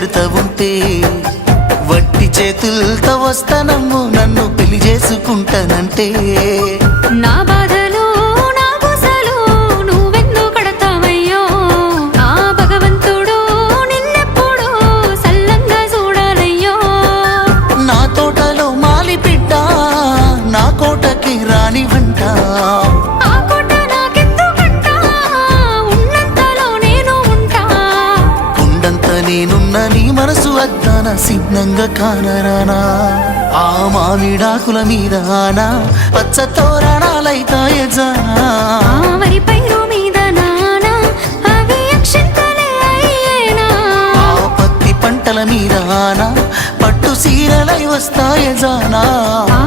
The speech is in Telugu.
పెడతా ఉంటే వట్టి చేతులతో వస్తానమ్మో నన్ను పెళ్లి చేసుకుంటానంటే నా బాధలు నా గుసలు నువ్వెందుకు కడతావయ్యో ఆ భగవంతుడు నిన్నెప్పుడు సల్లంగా చూడాలయ్యో నా తోటలో మాలి బిడ్డ నా కోటకి రాని వంట ఆ కోట నాకెందుకంట ఉన్నంతలో నేను ఉంటా కొండంత నేనున్న నీ మనసు అద్దాన సిద్ధంగా కానరానా ఆ మామిడాకుల మీద ఆనా పచ్చ తోరణాలైతాయ జానా ఆ వరి పైరు మీద నానా అవి అక్షింతలే అయ్యేనా ఆ పత్తి పంటల మీద ఆనా పట్టు సీరలై వస్తాయ జానా ఆ